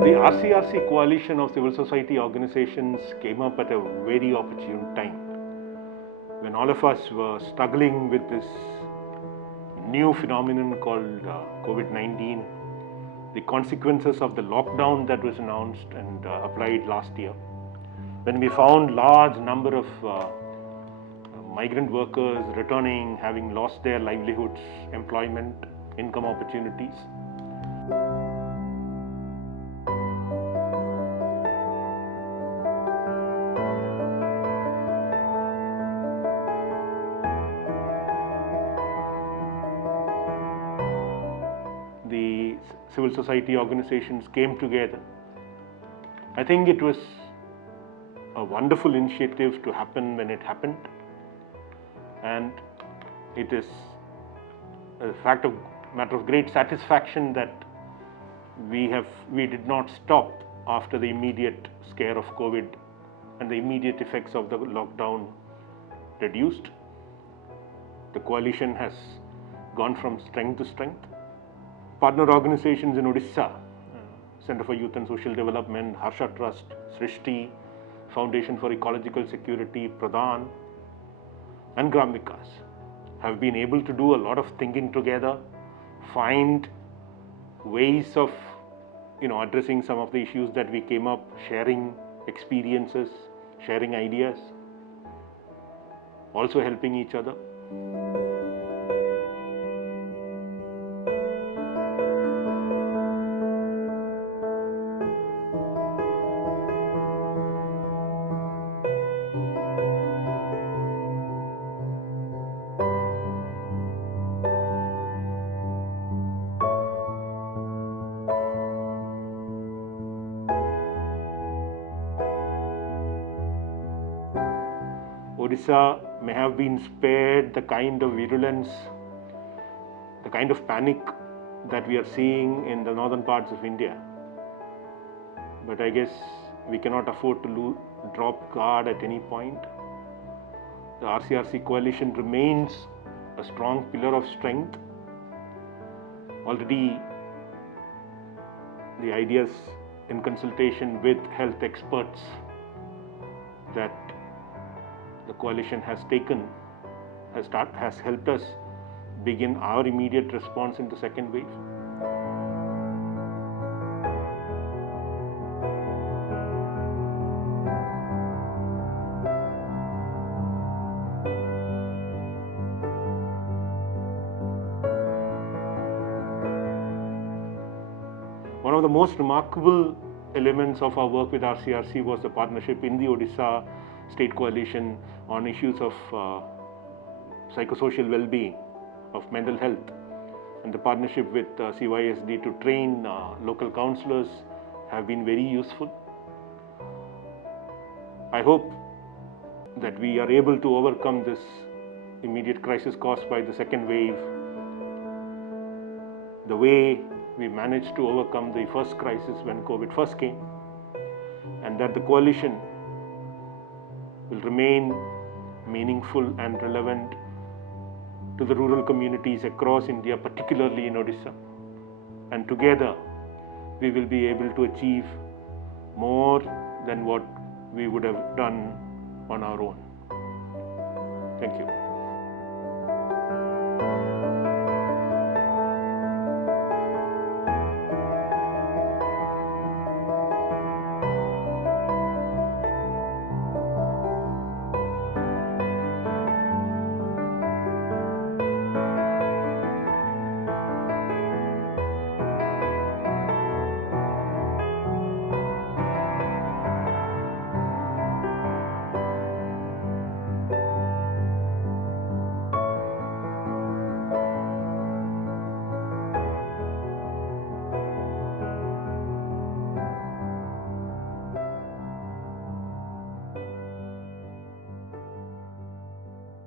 The RCRC coalition of civil society organizations came up at a very opportune time when all of us were struggling with this new phenomenon called COVID-19, the consequences of the lockdown that was announced and applied last year, when we found large number of migrant workers returning, having lost their livelihoods, employment, income opportunities. The civil society organizations came together. I think it was a wonderful initiative to happen when it happened, and it is a matter of great satisfaction that we did not stop after the immediate scare of COVID and the immediate effects of the lockdown reduced. The coalition has gone from strength to strength. Partner organizations in Odisha, Center for Youth and Social Development, Harsha Trust, Srishti, Foundation for Ecological Security, Pradhan, and Gram Vikas have been able to do a lot of thinking together, find ways of addressing some of the issues that we came up, sharing experiences, sharing ideas, also helping each other. Odisha may have been spared the kind of virulence, the kind of panic that we are seeing in the northern parts of India. But I guess we cannot afford to drop guard at any point. The RCRC coalition remains a strong pillar of strength. Already the ideas in consultation with health experts that the coalition has taken has helped us begin our immediate response in the second wave. One of the most remarkable elements of our work with RCRC was the partnership in the Odisha State Coalition on issues of psychosocial well-being, of mental health, and the partnership with CYSD to train local councillors have been very useful. I hope that we are able to overcome this immediate crisis caused by the second wave the way we managed to overcome the first crisis when COVID first came, and that the coalition will remain meaningful and relevant to the rural communities across India, particularly in Odisha. And together, we will be able to achieve more than what we would have done on our own. Thank you.